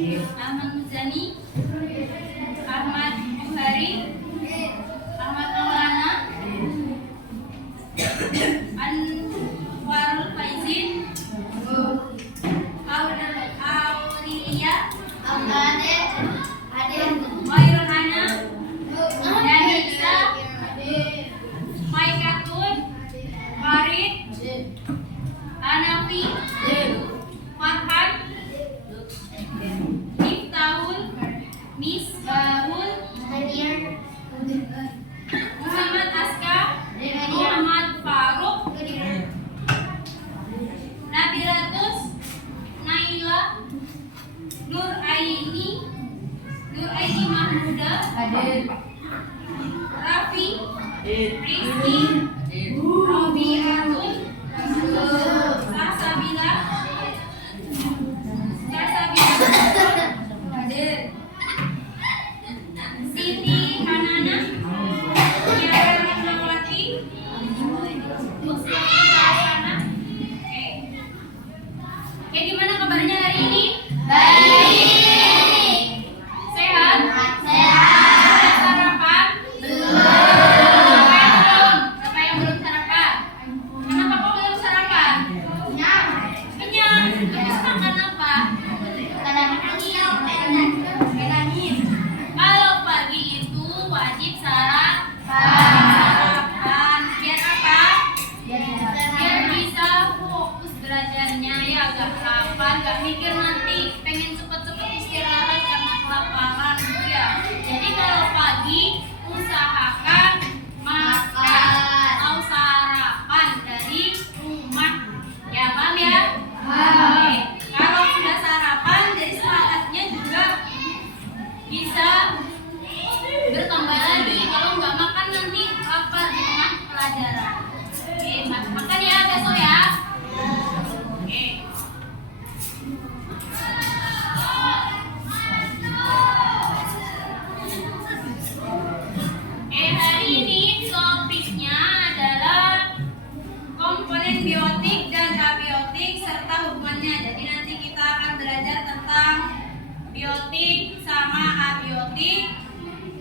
Ahmad Muzani, Ahmad Buhari, Ahmad Maulana, Anwarul Faizin, Aurelia, Khairul Anam, Danisa, Maikatun, Farid, Hanafi, Farhan, Miftahul, Misbahul, Muhammad Aska, Muhammad Faruk, Nabilatus, Naila, Nur Aini Mahmuda, Rafi, Rizki, Robiatun, Salsabila, Siti Hanana, Tiara Rahmawati, Muslimin Hasanah. Oke, gimana kabarnya hari ini? Baik. Sehat? Sudah sarapan? Belum. Siapa yang belum sarapan? Kenapa kok belum sarapan? Kenyang. Habis makan apa? Kalau pagi itu wajib sarapan. Biar apa? Biar bisa fokus belajarnya, ya gak lapar, gak mikir nanti pengen cepet-cepet istirahat karena kelaparan gitu ya. Jadi kalau pagi usahakan makan atau sarapan dari rumah. Ya paham ya? Oke. Kalau sudah sarapan, jadi semangatnya juga bisa bertambah lagi. Kalau nggak makan nanti lapar di tengah pelajaran. Oke, makan ya besok ya. Oke. Hari ini topiknya adalah komponen biotik dan abiotik serta hubungannya. Jadi nanti kita akan belajar tentang biotik sama abiotik,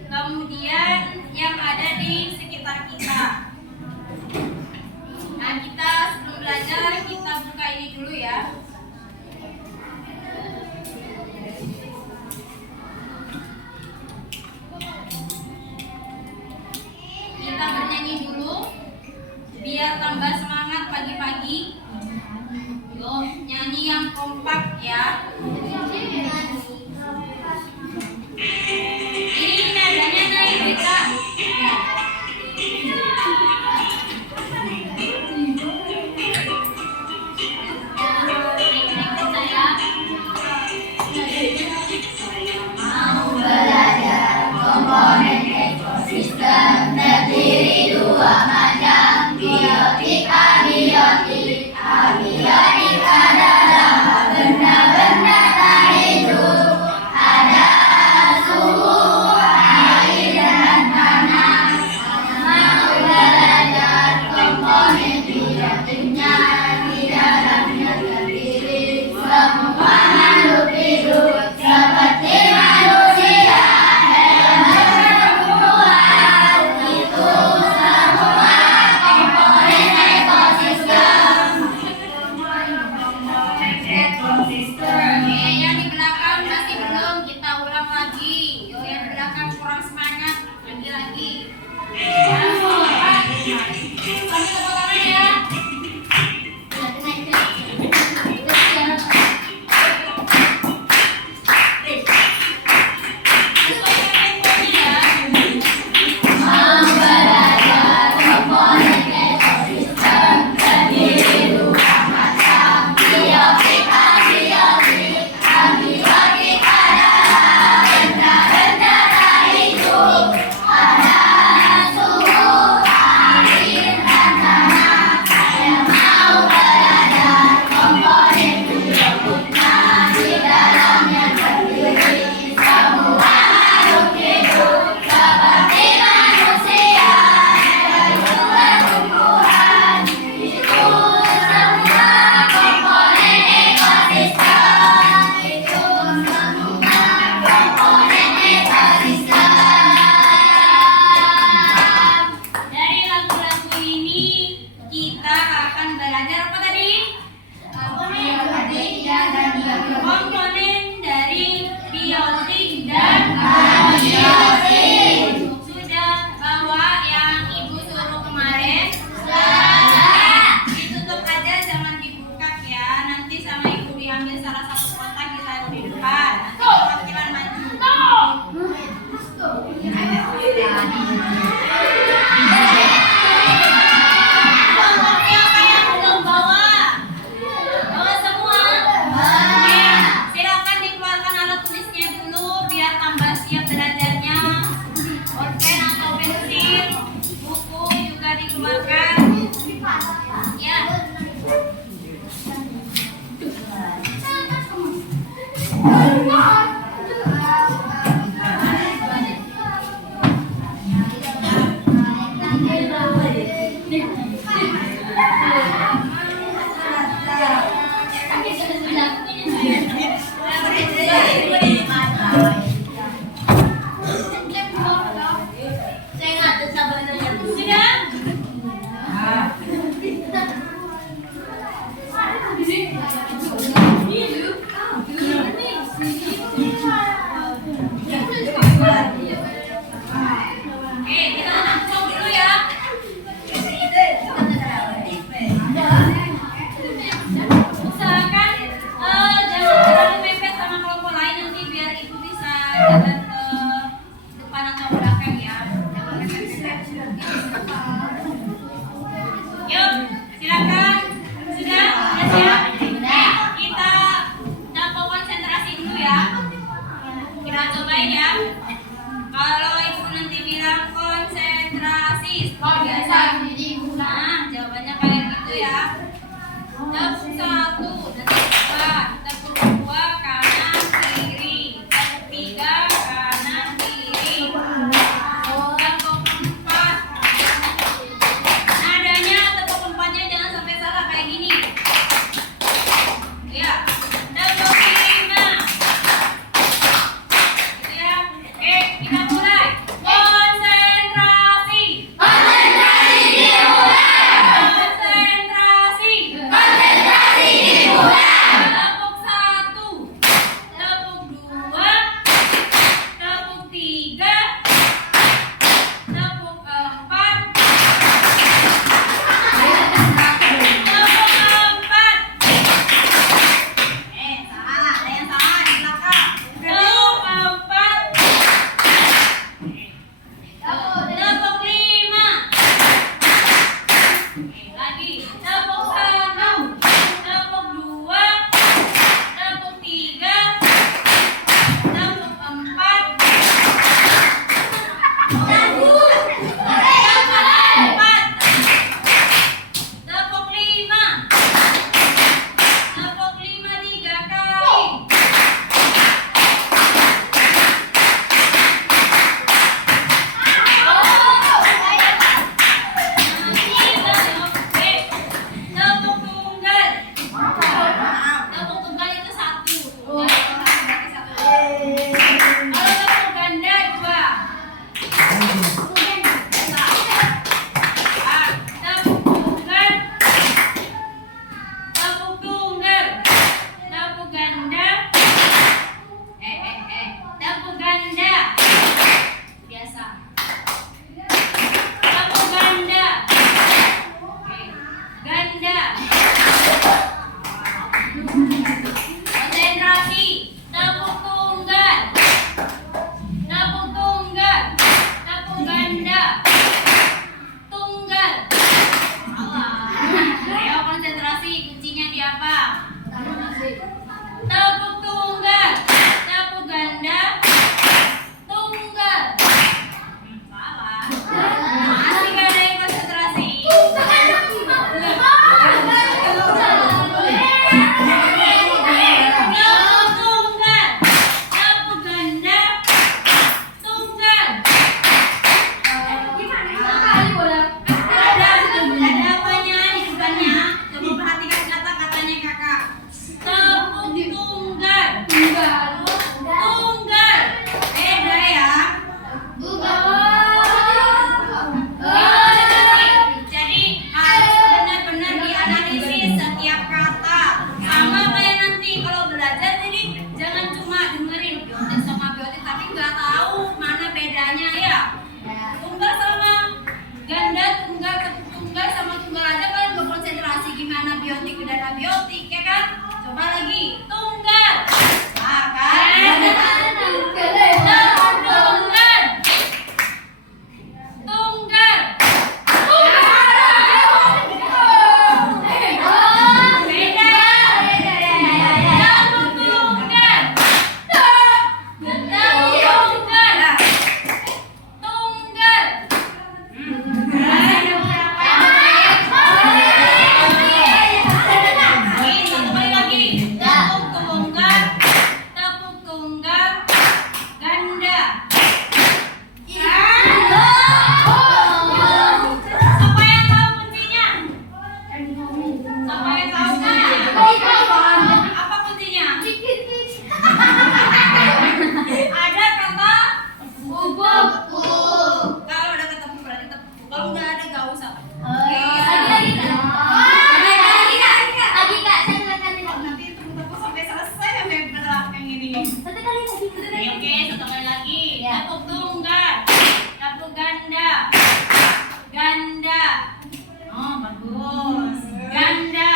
kemudian yang ada di sekitar kita. Nah, kita sebelum baik ya. Kalau ibu nanti bilang konsentrasi, biasa. Nah, jawabannya kayak gitu ya. Tepuk 1, tepuk 2 kanan kiri, tepuk 3 kanan kiri, tepuk 4. Nadanya tepuk 4-nya jangan sampai salah kayak gini. Ya, tepuk 5. Gitu ya. Oke, kita mulai. Konsentrasi. Konsentrasi dimulai. Konsentrasi. Konsentrasi dimulai. Tepuk 1, tepuk 2, tepuk 3, tepuk 4, tepuk 4. Salah, ada yang salah di belakang. Tepuk 4. Tepuk 5. Lagi. Tepuk 1, tepuk 2, tepuk 3, tepuk 4. Tepuk 4. Tepuk 5. Tepuk 5 3 kali. Tepuk tunggal. Tepuk tunggal itu 1. Kalau tepuk ganda 2. Tepuk tunggal. Tepuk tunggal. Tepuk ganda. Tepuk ganda. Biasa. Tepuk ganda. Ganda. Konsentrasi. Tepuk tunggal. Tepuk tunggal. Tepuk ganda. Tunggal. Ayo konsentrasi. Kuncinya di apa? Tepuk tunggal. Tepuk ganda. Tunggal. Salah. Masih gak ada yang konsentrasi. Tepuk tunggal. Tepuk ganda. Tunggal. Ada apanya di depannya? Coba perhatikan kata-katanya kakak. Tepuk tunggal. Tunggal. Beda ya. Jadi harus benar-benar dianalisis setiap kata. Sama kayak nanti kalau belajar, jadi jangan cuma dengerin biotik sama biotik tapi nggak tahu mana bedanya ya. Tunggal sama ganda, tunggal, tepuk tunggal sama tunggal aja kalian nggak konsentrasi gimana biotik dan abiotik ya kan? Coba lagi tunggal. Nah, kan? Tunggal. Tunggal. Beda ya. Tepuk tunggal. Tunggal. Tunggal. Satu kali lagi. Tepuk tunggal. Tepuk tunggal. Ganda. Siapa yang tahu kuncinya? Siapa yang tahu kuncinya? Apa kuncinya? Ada kata bubuk. Kalau ada kata bubuk berarti tepuk. Kalau nggak ada nggak usah. Nanti tepuk sampai selesai sampai belakang ini. Oke, satu kali lagi. Tepuk tunggal. Tepuk ganda. Ganda. Oh, bagus. Ganda.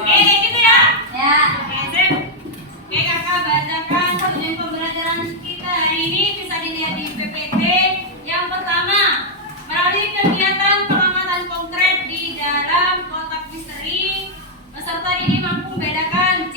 Oke, gitu ya. Oke, sip. Oke, kakak bacakan tujuan pembelajaran kita hari ini bisa dilihat di PPT. Yang pertama, melalui kegiatan pengamatan konkret di dalam kotak misteri, peserta ini mampu membedakan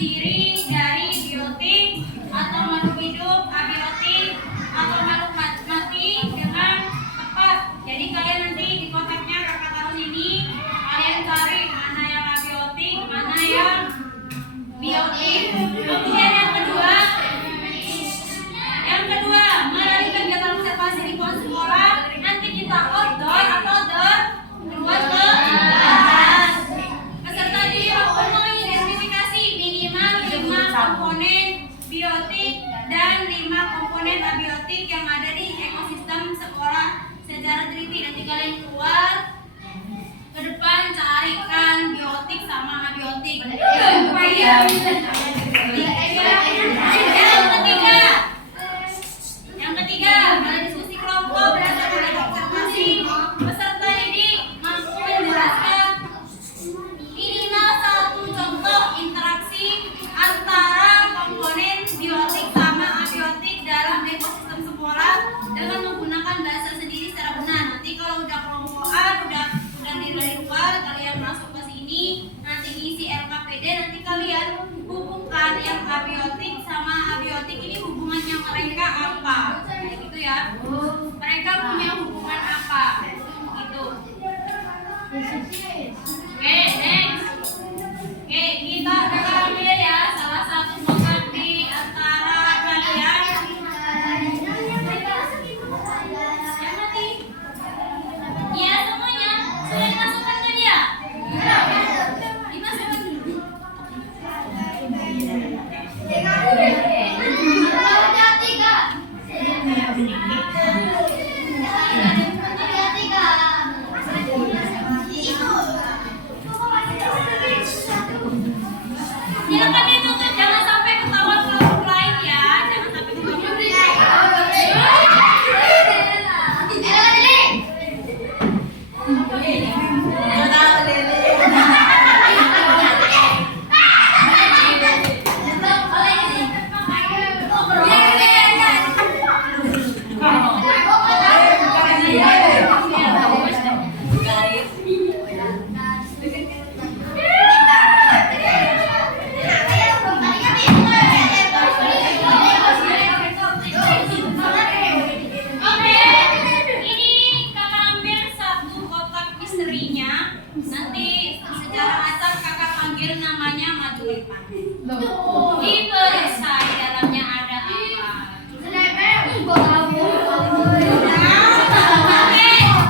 selarikan biotik sama abiotik. Yang ketiga, pada diskusi kelompok berdasarkan observasi, peserta didik mampu menjelaskan minimal satu contoh interaksi antara komponen biotik sama abiotik dalam ekosistem sekolah dengan menggunakan bahasa sendiri secara benar. Nanti kalau udah kelompokan, udah dari luar, kalian masuk ke sini, nanti ngisi LKPD, nanti kalian hubungkan yang abiotik sama abiotik ini hubungannya mereka apa? Kayak gitu ya. Mereka punya hubungan apa? Gitu. Oke, next. Oke, kita akan ambil ya salah satu momen di antara kalian. Yang mati? Iya semuanya. Sudah dimasukkan ke dia? Dimasukkan dulu. Silakan ditutup, jangan sampai ketahuan kelompok lain ya. Jangan sampai ketahuan diperiksa di dalamnya ada apa. Oke,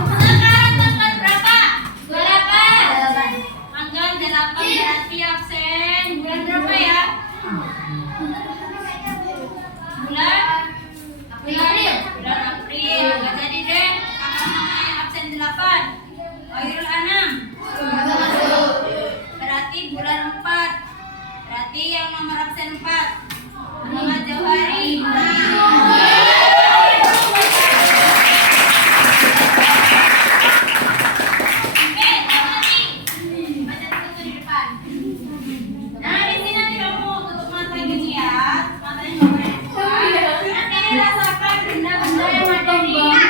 sekarang tanggal berapa? 28. Tanggal 8 berarti absen bulan berapa ya? Bulan April. Bulan April. Nggak jadi deh. Kakak namanya absen 8. Khairul Anam. Berarti bulan 4. Berarti yang nomor absen 4 Muhammad Jauhari. Oke, nanti baca tutup di depan. Nah, di sini nanti kamu tutup mata yang kecil ya. Matanya coba dibuka. Nanti dirasakan benda-benda yang ada di dalam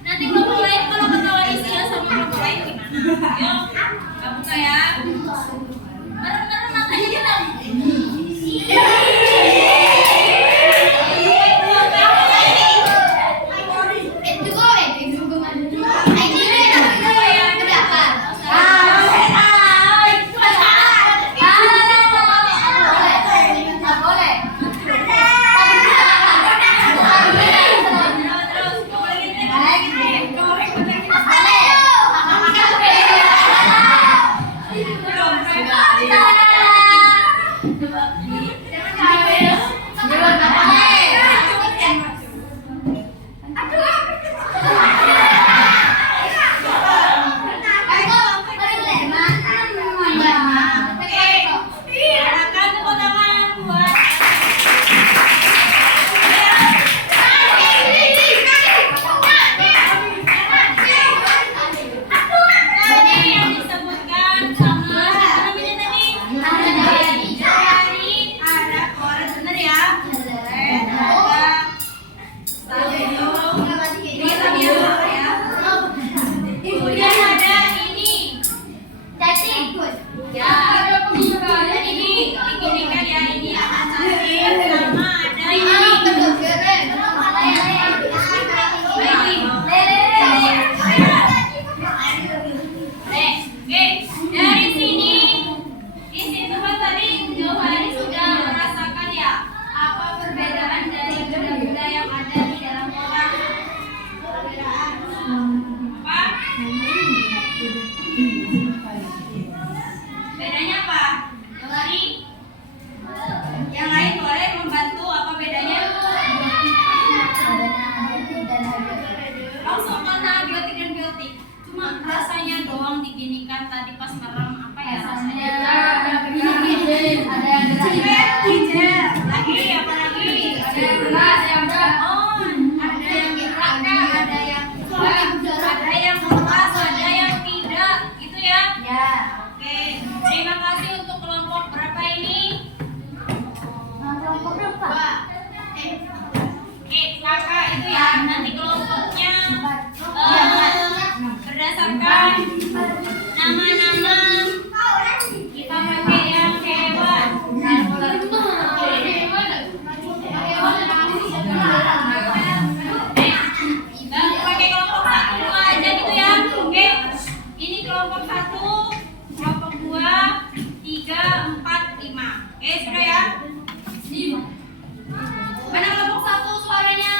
nanti kelompok lain kalau ketawa isinya sama kelompok lain gimana? Yuk, kita buka ya. Bareng-bareng matanya kita. Oke, kakak itu ya nanti kelompoknya berdasarkan nama-nama kita pakai yang hewan. Dan pakai kelompok 1, 2 aja gitu ya. Oke, ini kelompok 1, kelompok 2, 3, 4, 5. Oke, sudah ya? Mana kelompok 1 suaranya?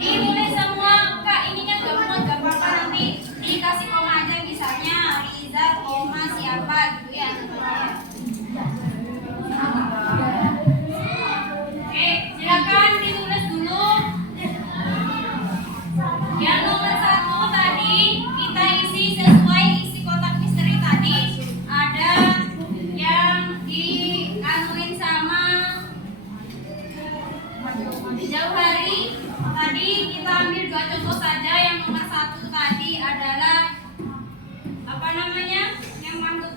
Dimulai semua Kak, ininya gak muat gak apa-apa, nanti dikasih koma aja, misalnya Riza, koma siapa gitu ya namanya. Oke, silakan ditulis dulu. Yang nomor 1 tadi kita isi sesuai isi kotak misteri tadi. Ada yang dianuin sama jauh hari. Tadi kita ambil 2 contoh saja. Yang nomor 1 tadi adalah apa namanya? Yang manduk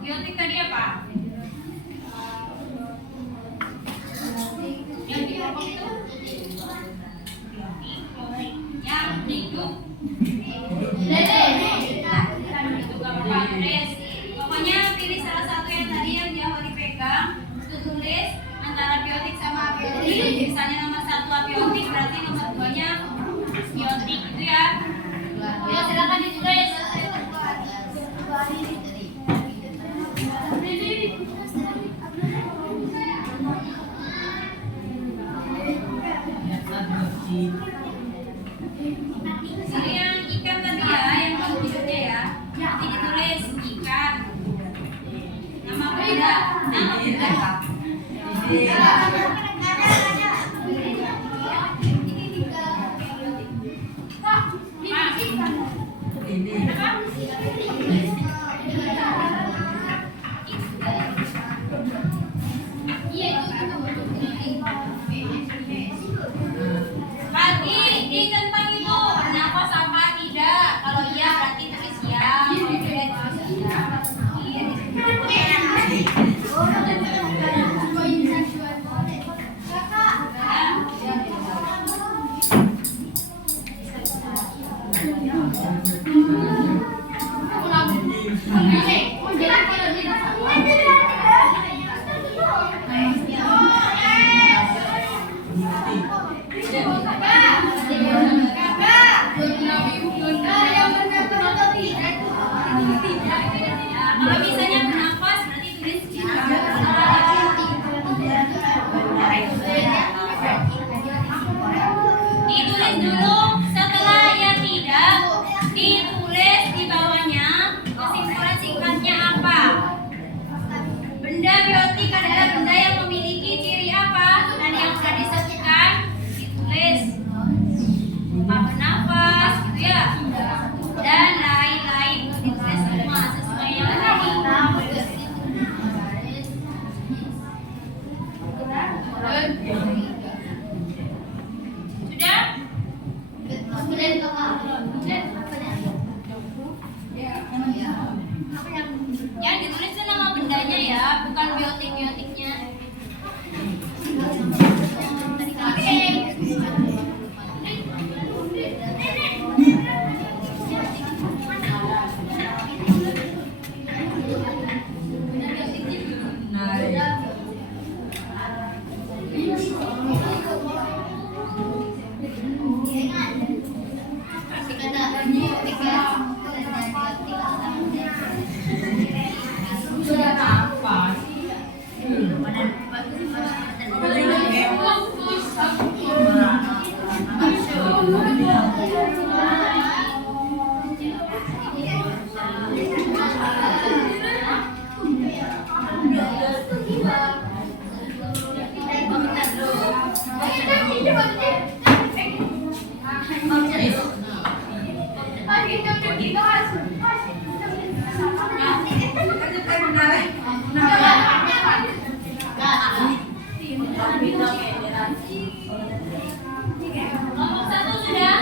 biotik tadi apa? Yang di pokok itu? Yang hidup. Itu gak apa-apa. Pokoknya pilih salah satu yang tadi yang dia mau dipegang. Tulis antara biotik sama abiotik. Misalnya nomor 1 abiotik, berarti nomor 2-nya biotik gitu ya. Ya silakan ditulis. Ini yang ikan tadi ya, yang bagusnya ya. Nanti ditulis ikan. Nama benda, nama benda. Pagi ditentang itu bernafas apa tidak? Kalau iya berarti tulis ya. Kalau tidak tulis kalau misalnya bernafas berarti tulis ditulis dulu. Setelah ya tidak, ditulis di bawahnya kesimpulan singkatnya apa. Benda biotik adalah benda yang memiliki ciri apa, dan yang sudah disebutkan ditulis apa bernafas gitu ya, dan lain-lain ditulis semua sesuai yang tadi. Yang ditulis itu nama bendanya ya, bukan biotik-biotiknya. Nomor 1 sudah?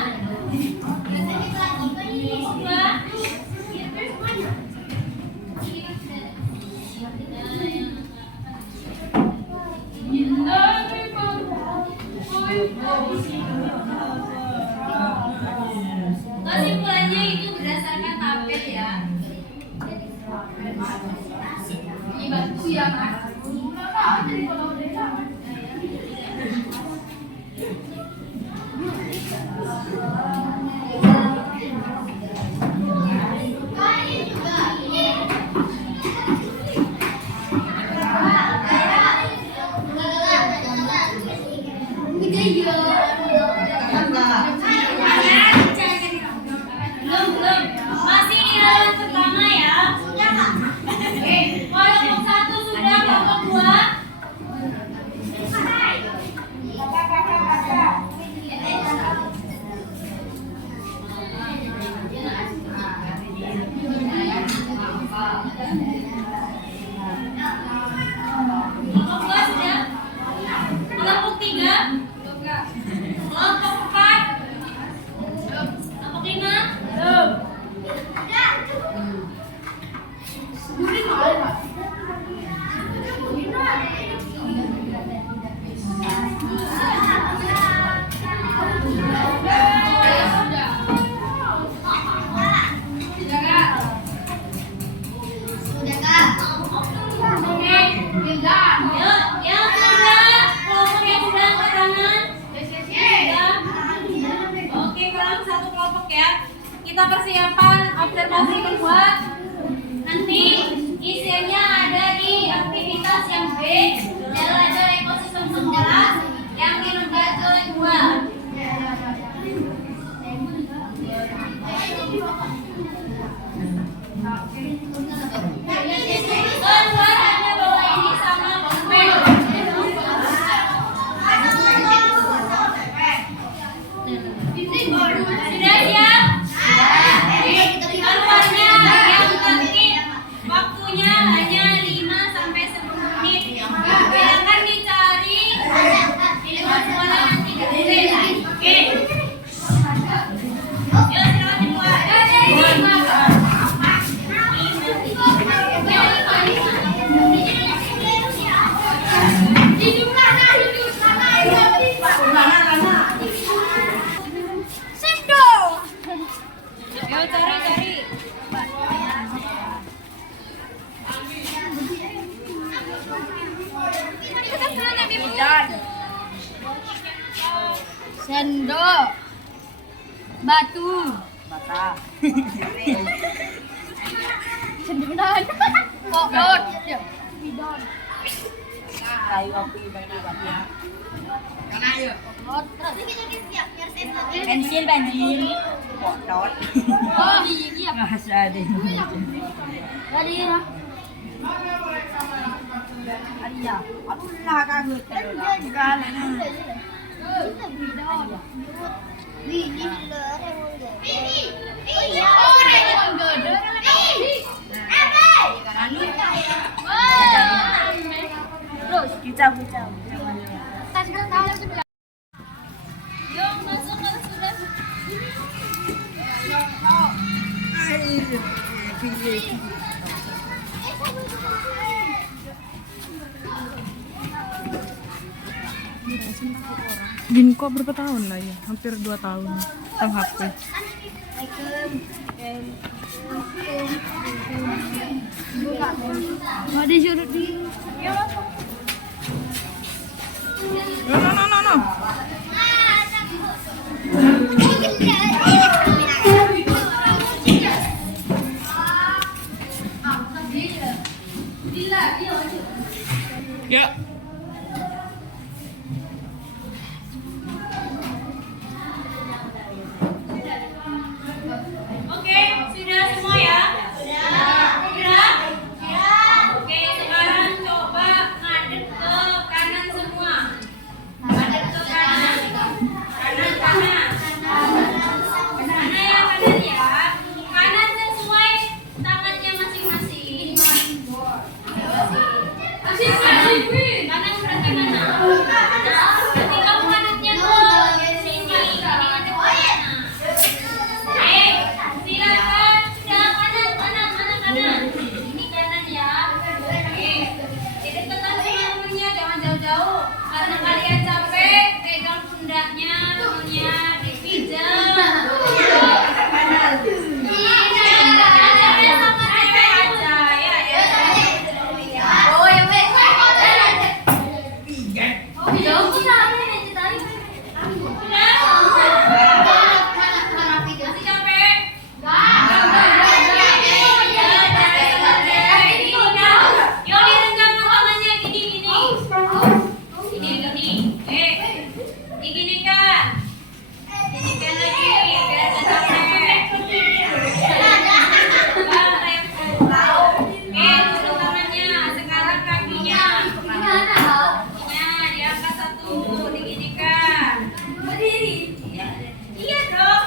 Kesimpulannya itu berdasarkan tabel ya. Ini batu ya, Mas. kita persiapan observasi kedua. Nanti isinya ada di aktivitas yang B, belajar ekosistem sekolah yang di lembar kedua. Keluar hanya bawa ini sama pulpen. Sudah siap? Keluarnya yang tertib, waktunya hanya 5 sampai 10 menit. Silakan dicari di luar sekolah nanti ditulis. Oke. Yuk silakan dibuat. Yuk cari. Sendok, batu, bata, cenderan, kodot, bidon, kayu api, pensil, kodot, oh iya, nggak ada, tadi ya, ada, aduh lah kaget, terus kicau. Yuk masuk sudah. Ginko berapa tahun lah ya? Hampir 2 tahun. Tentang HP. Mau disuruh di. No. Ya. Oke, sudah semua ya? Sudah? Oke, sekarang coba ngadep ke kanan semua. Ngadep ke kanan. Kanan. Mana yang kanan ya? Kanan sesuai tangannya masing-masing. Kanan berarti mana? Nanti kamu ngadepnya ke sini. Ini ngadep ke mana? Silakan sudah kanan. Ini kanan ya. Oke. Jadi tekan temennya jangan jauh-jauh. Karena kalian capek, pegang pundaknya, temennya dipijat. Sama cewek aja ya. Oh ya weh. Jauh sudah. Masih capek? Yuk direnggang tangannya gini. Diginikan. Diginikan lagi biar nggak capek. Turun tangannya. Sekarang kakinya. Kakinya diangkat 1, diginikan. Berdiri. Iya dong.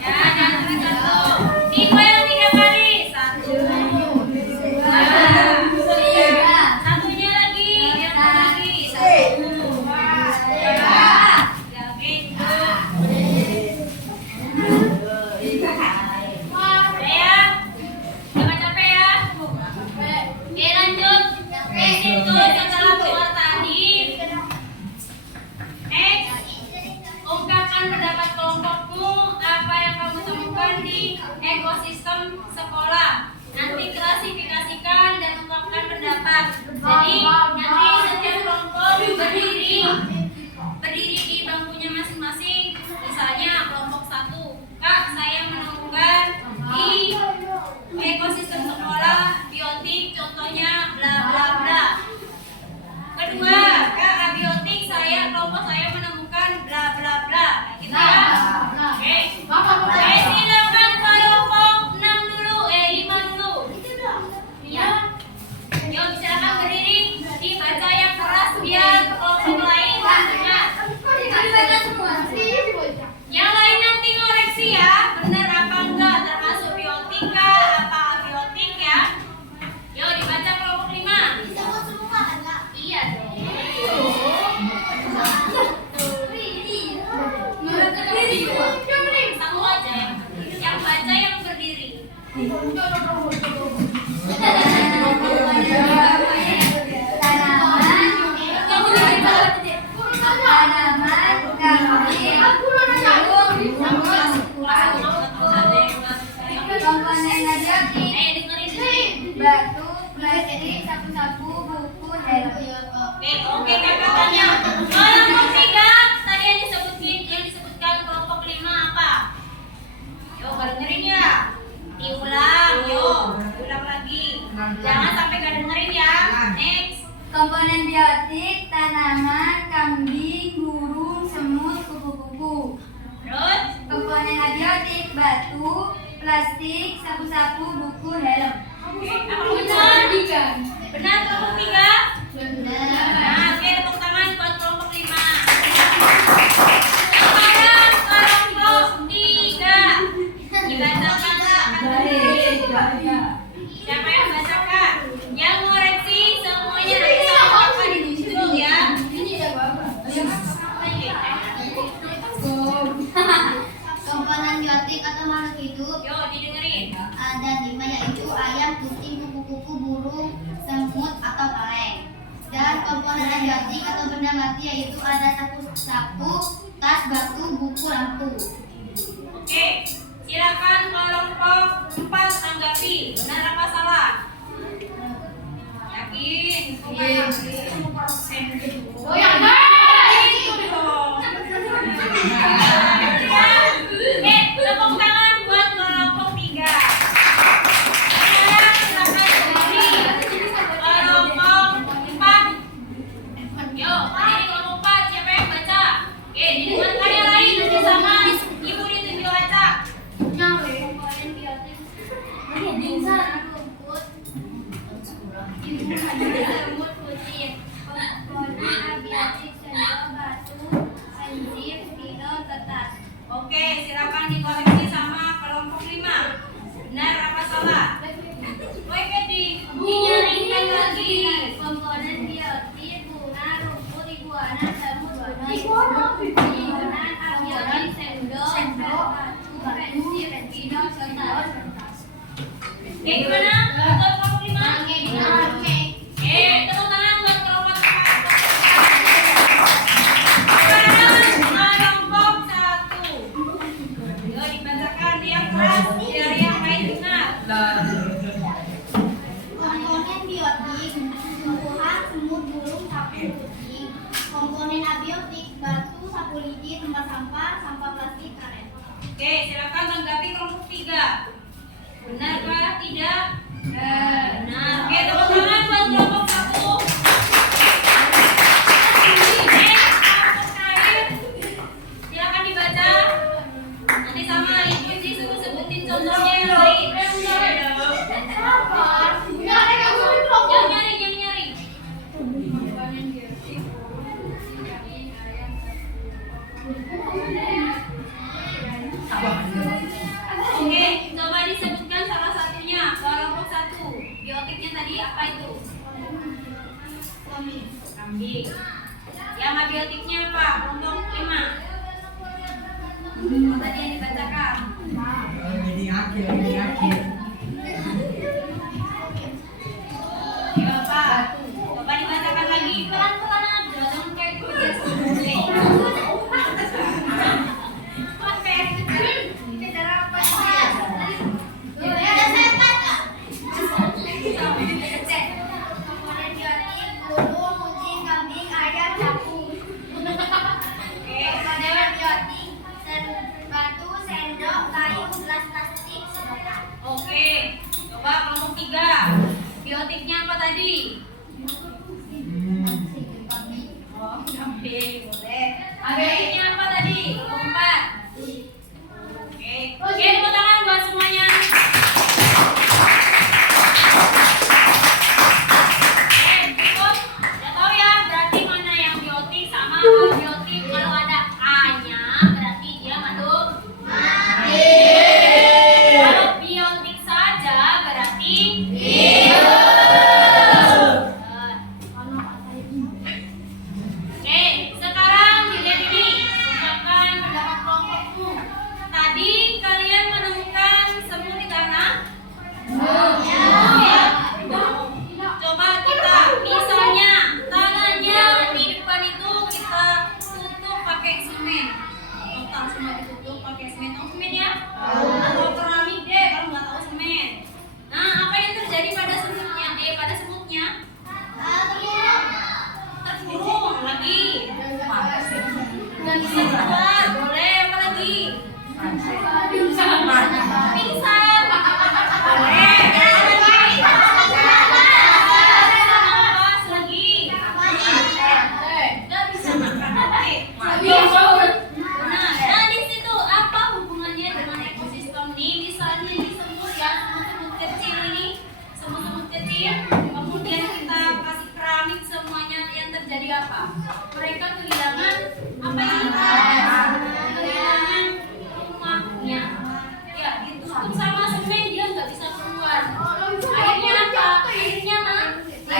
Ya, jangan terus. Digoyang 3 kali. 1, 2, 3. Satunya lagi. Yang lagi. 1, 2, 3. Gitu. Sayang, jangan capek ya. Oke, lanjut. Itu setelah keluar tadi. Next, ungkapkan pendapat kelompokmu apa yang kamu temukan di ekosistem sekolah. Nanti klasifikasikan dan ungkapkan pendapat. Jadi nanti setiap kelompok berdiri di bangkunya masing-masing. Misalnya kelompok 1, Kak, saya menemukan Komponen abiotik batu, plastik, sapu-sapu, buku, helm. Oke, kakak tanya. Kelompok 3 tadi yang disebutkan kelompok 5 apa? Yuk, kalau dengerin ya. Diulang, ulang lagi. Jangan sampai gak dengerin ya. Next. Komponen biotik, tanaman, kambing, burung, semut, kupu-kupu. Terus? Komponen abiotik, batu, plastik, sapu-sapu, buku, helm. Benar? Benar kelompok 3? Benar. Nah, oke, tepuk tangan buat kelompok 5. Sekarang kelompok 3. Dibacakan Kak. Siapa yang bacakan? Yang ngoreksi semuanya nanti sama Kakak di situ ya. Komponen biotik atau makhluk hidup Yuk, didengerin. ada 5, yaitu ayam, kucing, kupu-kupu, burung, semut atau kaleng. Dan komponen abiotik atau benda mati yaitu ada sapu-sapu, tas, batu, buku, lampu. Oke, silakan kelompok 4 tanggapi. Benar apa salah? Yakin? Oh ya, tepuk tangan buat kelompok 3. Sekarang silakan berdiri kelompok 4. Yuk, berdiri kelompok 4. Siapa yang baca? Oke, didengarkan yang lain nanti sama ibu ditunjuk baca. Komponen biotik rumput, semut, kucing. Komponen abiotik sendok, batu, anjir, spidol, kertas. Oke, silakan dikoreksi sama kelompok 5. Benar apa salah? Woi, Peti, dinyaringkan lagi. Komponen biotik bunga, rumput, iguana, semut, iguana, abiotik sendok, batu, pensil, spidol, kertas. Oke, gimana? Untuk kelompok 5? Tepuk tangan buat kelompok 4. Sekarang kelompok 1. Yuk, dibacakan yang keras, biar yang lain dengar. Komponen biotik tumbuhan, semut, burung, sapu, kucing. Komponen abiotik batu, sapu lidi, tempat sampah, sampah plastik, karet. Oke, silakan tanggapi kelompok 3. Benar kah? Tidak? Benar. Oke, tepuk tangan buat kelompok 1. Kelompok terakhir. Silakan dibaca. Nanti sama ibu sih sebutin contohnya yang lain. Yang nyari. Oke, coba disebutkan salah satunya. Kelompok 1. Biotiknya tadi apa itu? Kambing. Yang abiotiknya apa? Kelompok 5. Tadi yang dibacakan. Ya, Pak. Coba dibacakan lagi. Pelan-pelan aja. Jangan kayak Komponen biotik burung, kucing, kambing, ayam, sapu. Komponen abiotik batu, sendok, kayu, gelas plastik, mereka kehilangan apa ini? Kehilangan rumahnya. Ya, ditutup sama semen dia nggak bisa keluar. Akhirnya apa? Akhirnya mati.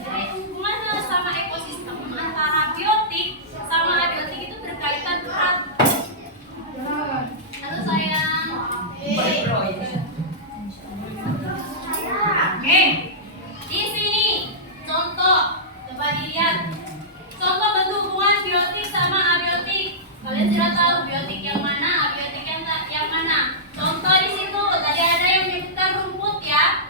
Jadi hubungan sama ekosistem antara biotik sama abiotik itu berkaitan erat. Halo sayang. Oke, di sini contoh, coba dilihat. Contoh bentuk hubungan biotik sama abiotik. Kalian sudah tahu biotik yang mana, abiotik yang mana. Contoh di situ, tadi ada yang menyebutkan rumput ya.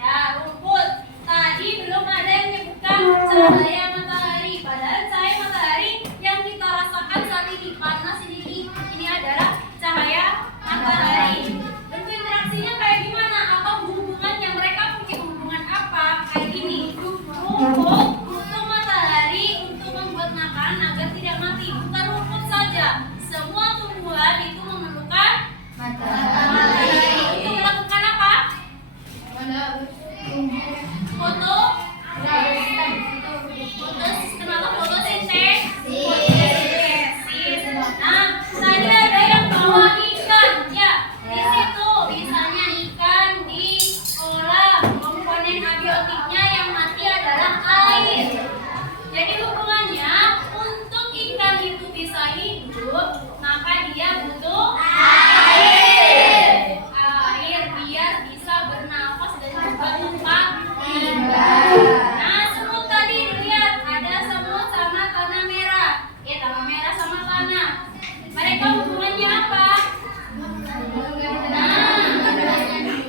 Ya, rumput. Tadi belum ada yang menyebutkan cahaya matahari. Padahal cahaya matahari yang kita rasakan saat ini panas ini adalah cahaya matahari. Bentuk interaksinya kayak gimana? Atau hubungannya mereka punya hubungan apa? Kayak gini. Rumput butuh matahari untuk membuat makanan agar tidak mati. Bukan rumput saja. Semua tumbuhan itu memerlukan matahari. Untuk melakukan apa? Foto. Kenapa fotosintesis? Nah, tadi ada yang bawa ikan, ya. Di situ misalnya ikan di kolam. Komponen abiotiknya yang mati adalah air. Jadi hubungannya untuk ikan itu bisa hidup, maka dia butuh air. Air biar bisa bernafas dan juga tempat tinggal. Nah, semut tadi dilihat ada semut sama tanah merah. Ya, tanah merah sama tanah. Mereka hubungannya apa? Nah,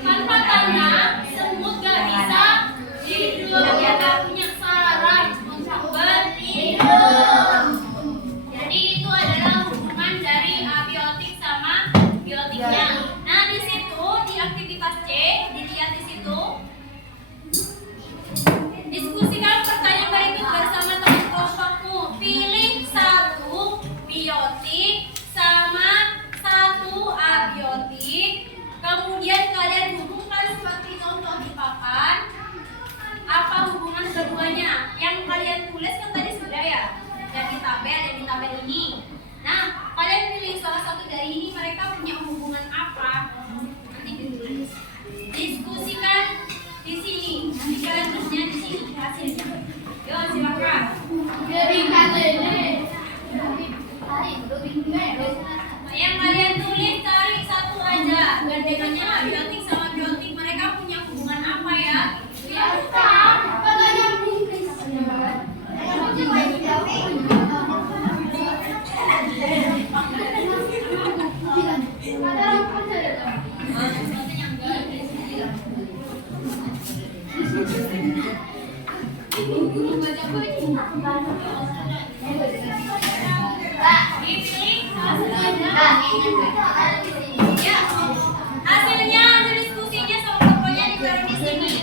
tanpa tanah semut gak bisa hidup. Dia gak punya saraf untuk berhidup. Jadi itu adalah hubungan dari abiotik sama biotiknya. Nah, di situ di aktivitas C dilihat di situ. Diskusikan pertanyaan berikut bersama teman kelompokmu. Pilih satu biotik sama satu abiotik. Kemudian kalian hubungkan seperti contoh di papan. Apa hubungan keduanya? Yang kalian tulis kan tadi sudah ya. Dan di tabel ini. Nah, kalian pilih salah satu dari ini. Mereka punya hubungan apa? Nanti ditulis. Diskusikan di sini. Nanti kalian tulisnya di sini hasilnya. Yo, silakan. Yang kalian tulis cari satu aja. Gandengannya abiotik sama biotik. Mereka punya hubungan apa ya? Gitu ya. Dipilih ya. Hasilnya hasil diskusinya sama pokoknya ditaruh di sini.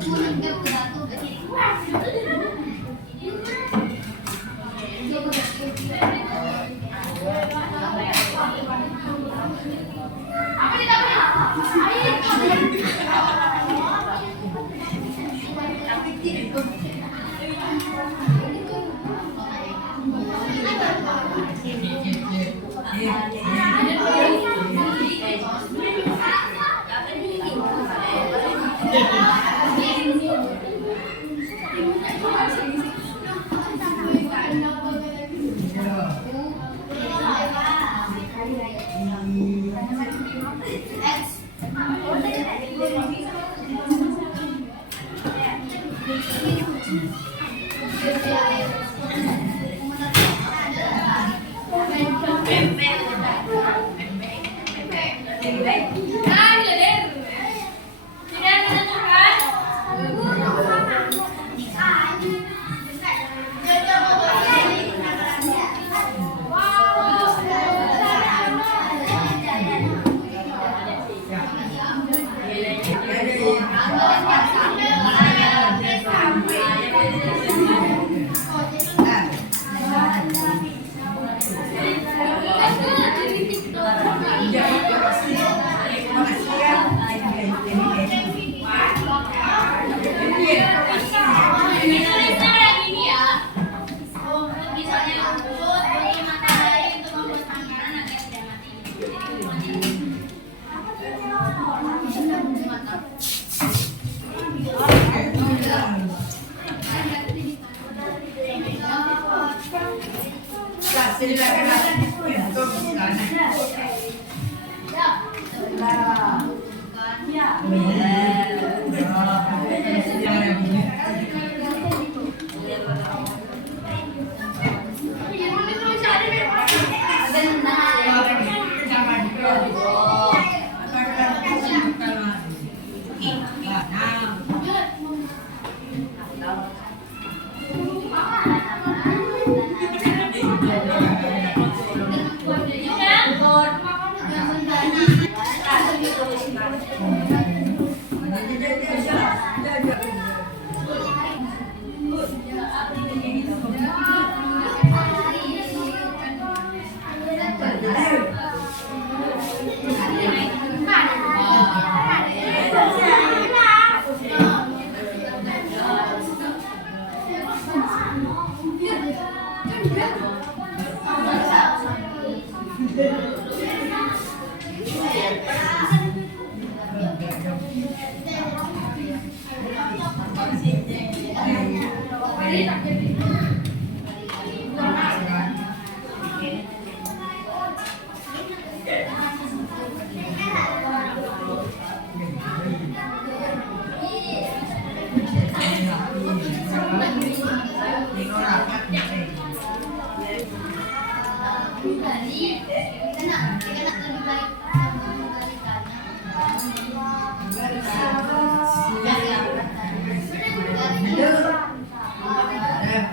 buku lengkap satu.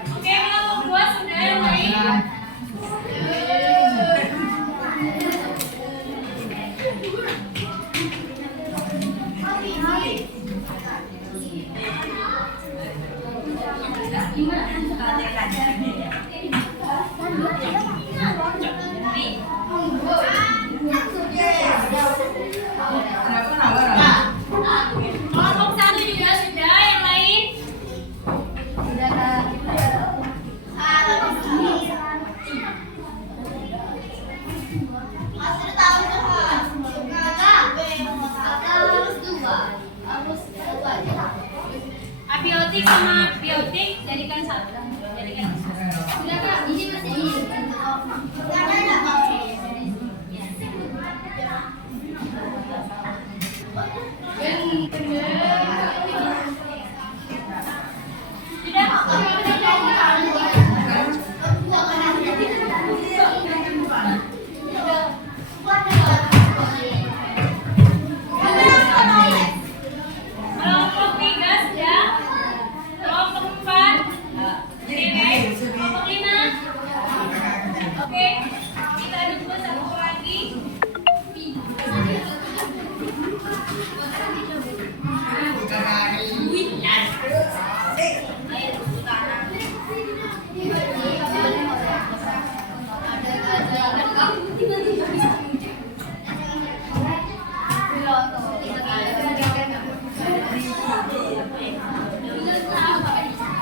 Oke, kelompok 2 sudah yang lain. Kelompok 1 juga sudah yang lain. Abiotik sama biotik jadikan satu. Jadikan satu. Sudah Kak, ini masih Kelompok 3 sudah. Kelompok 4. Oke, kelompok 5. Oke, kita duduk satu lagi.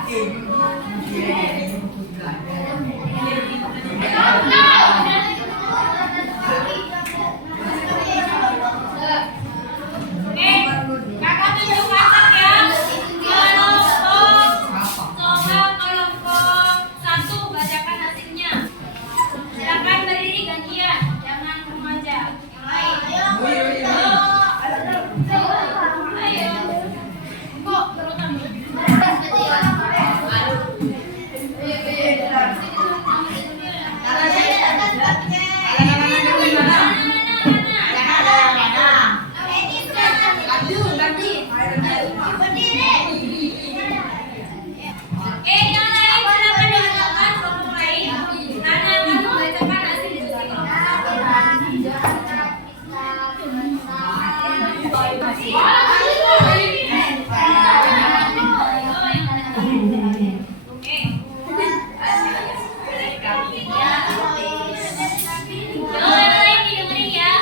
Kakak tunjuk katak ya. Kelompok 1 bacakan hasilnya. Silakan berdiri gantian, jangan remaja. Yang lain. Ayo. Kok berulang? Yang lain silakan dibacakan kelompok lain. Nana, kamu bacakan hasil yang lain didengerin ya.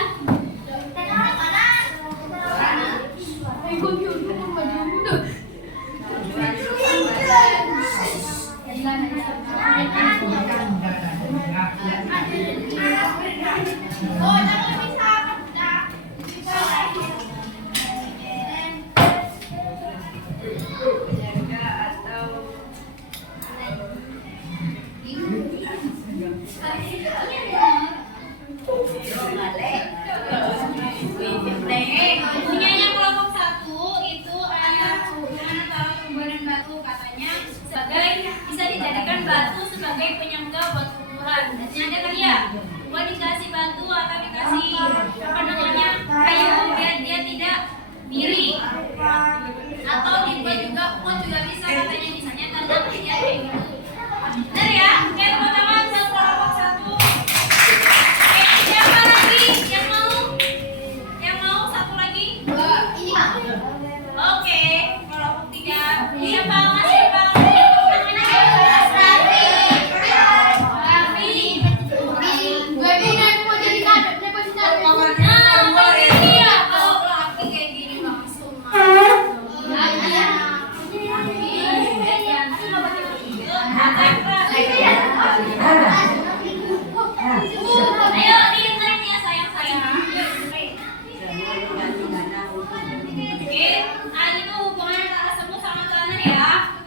Punyanya kelompok 1 itu ayat hubungan antara tumbuhan dan batu, katanya sebagai bisa dijadikan batu sebagai penyangga buat tumbuhan. Dan ada kan ya, buat dikasih batu atau dikasih apa namanya kayu biar dia tidak miring, atau dibuat juga pot juga bisa katanya, misalnya tanam dia kayak gitu. Benar ya? Oke, tepuk tangan buat kelompok 1. Siapa lagi yang mau? Yang mau satu lagi? Ini Kak. Oke, kelompok 3. Siapa? Ayo didengerin ya sayang-sayang. Oke, itu hubungan antara semut sama celana ya.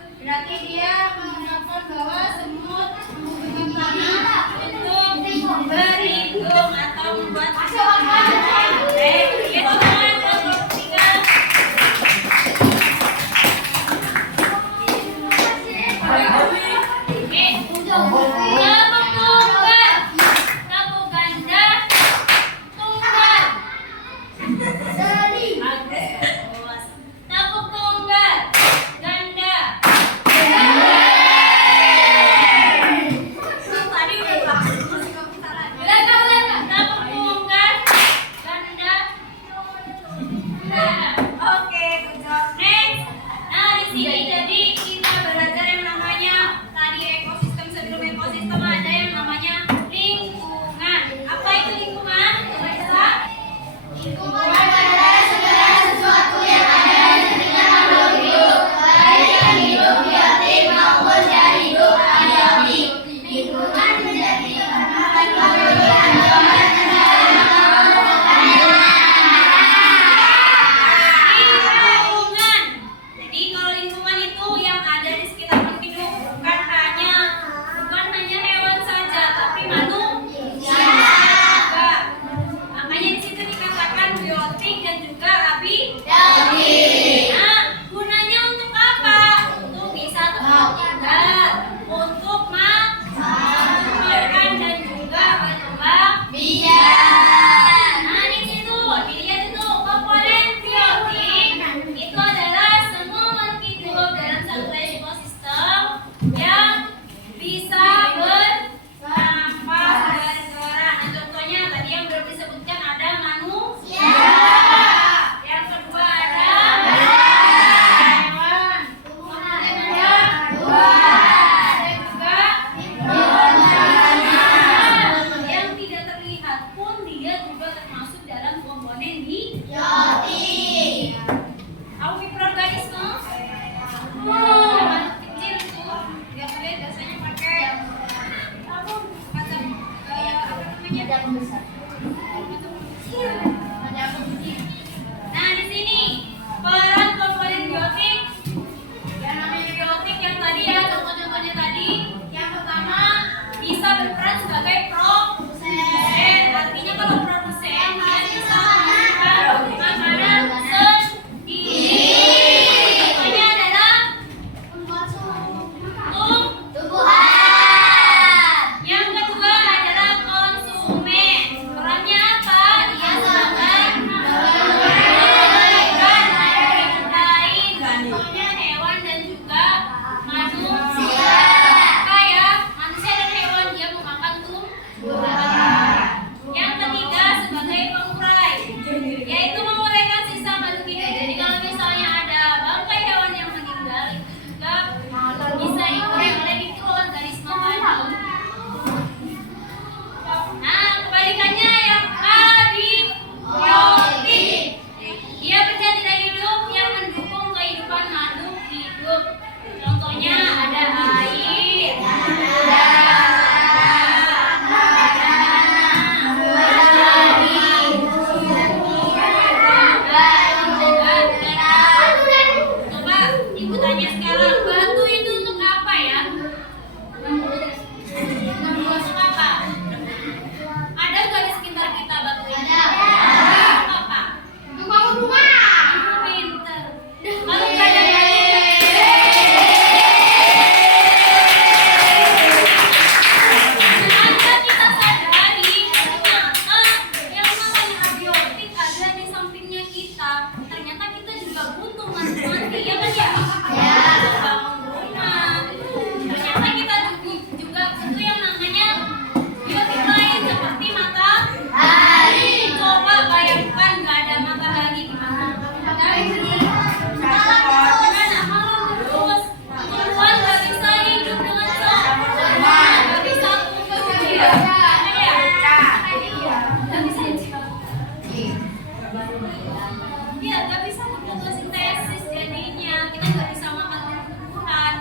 fotosintesis jadinya kita nggak bisa makan tumbuhan.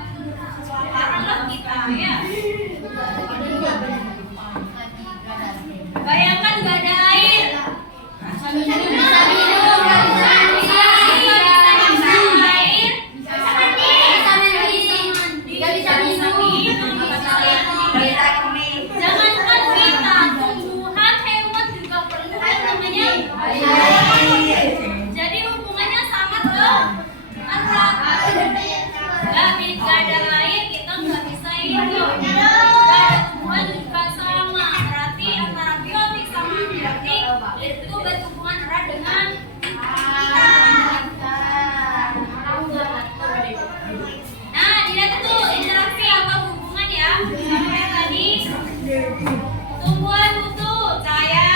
Parah lah kita ya. Bayangkan nggak ada air. Jangankan kita, tumbuhan, hewan juga perlu yang namanya air. Jadi hubungannya sangat erat. Gak ada air kita nggak bisa hidup. Gak ada tumbuhan juga sama. Berarti antara biotik sama abiotik itu berhubungan erat dengan kita. Nah, dilihat tuh interaksi atau hubungan ya. Sampai tadi tumbuhan butuh cahaya,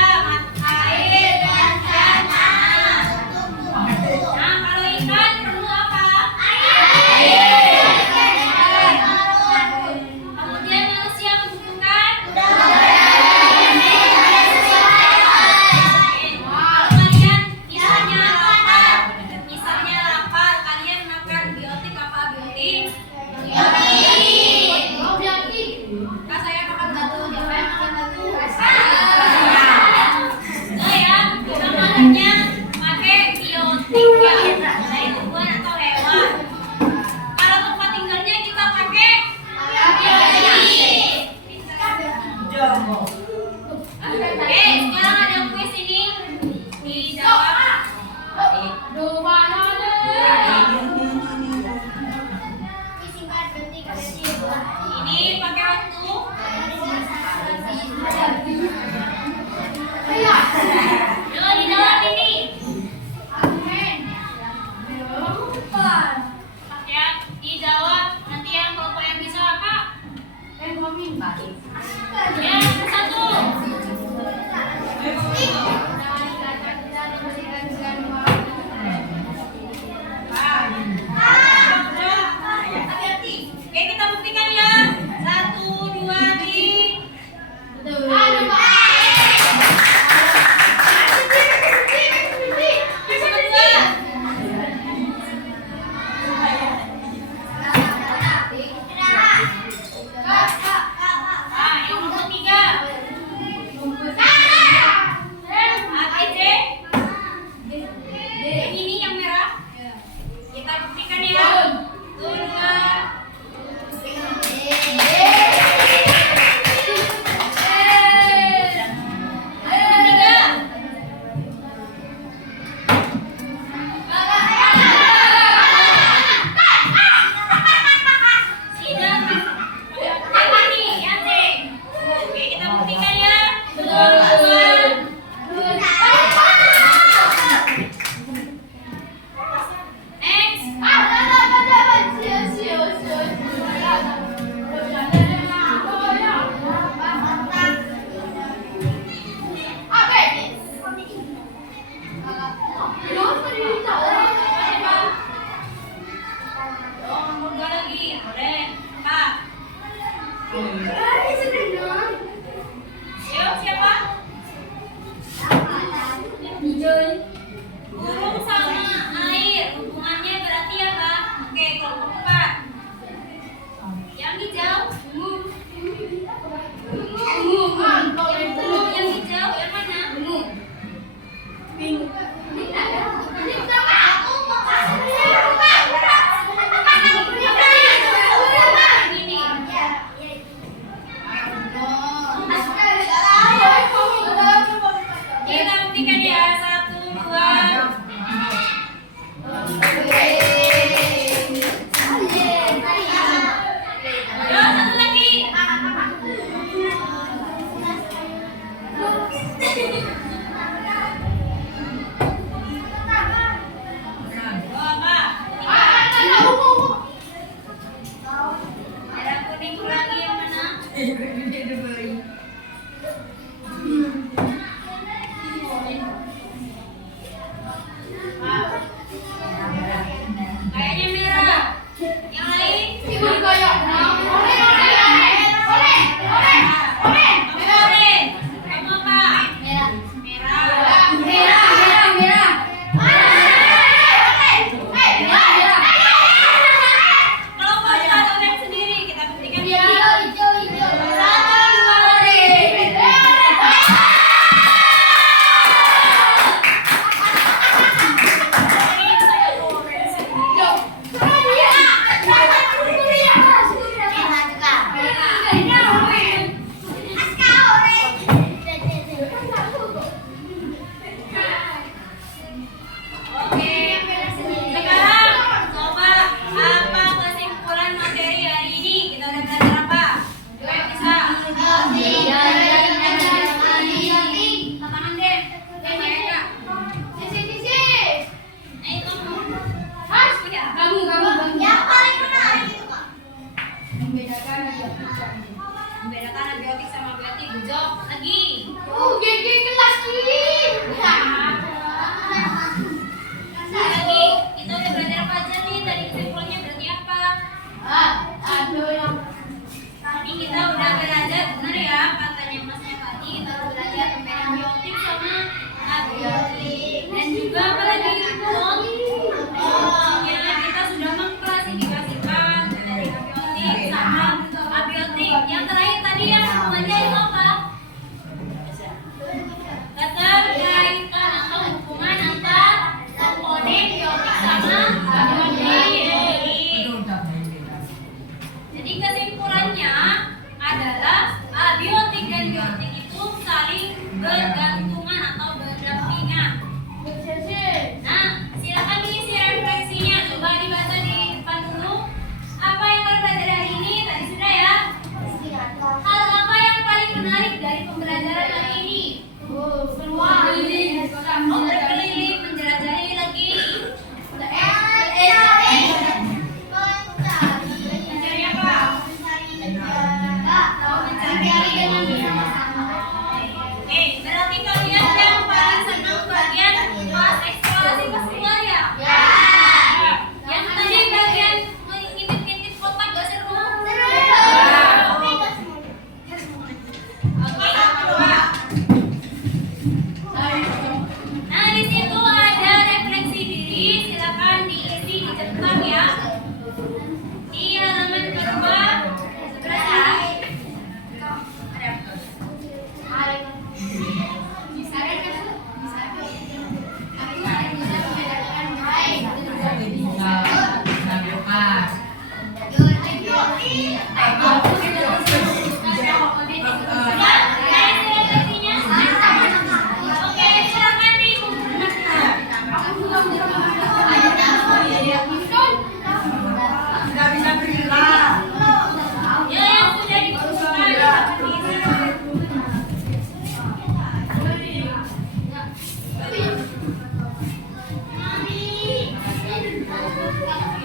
air, dan tanah. Nah, kalau ikan perlu apa? Air. Kemudian manusia membutuhkan kalau kalian misalnya lapar, kalian makan biotik apa abiotik? Kak, saya makan batu, siapa yang makan batu? Enggak ya, kita makannya pakai biotik ya, dari tumbuhan atau hewan. Kalau tempat tinggalnya kita pakai biotik. Oke, sekarang ada kuis ini. Dijawab. Ini pakai waktu. Coba dijawab ini. Ya, dijawab. Nanti yang kelompok yang bisa apa? Ya, satu.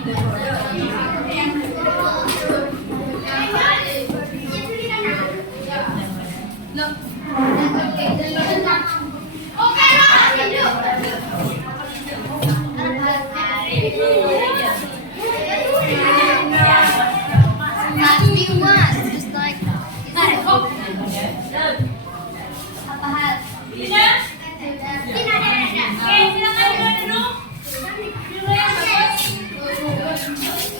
Oke lah, must be one, just like apa hal? Tidak? Tidak ada. Oke, silakan dulu duduk. Dulu yang bagus.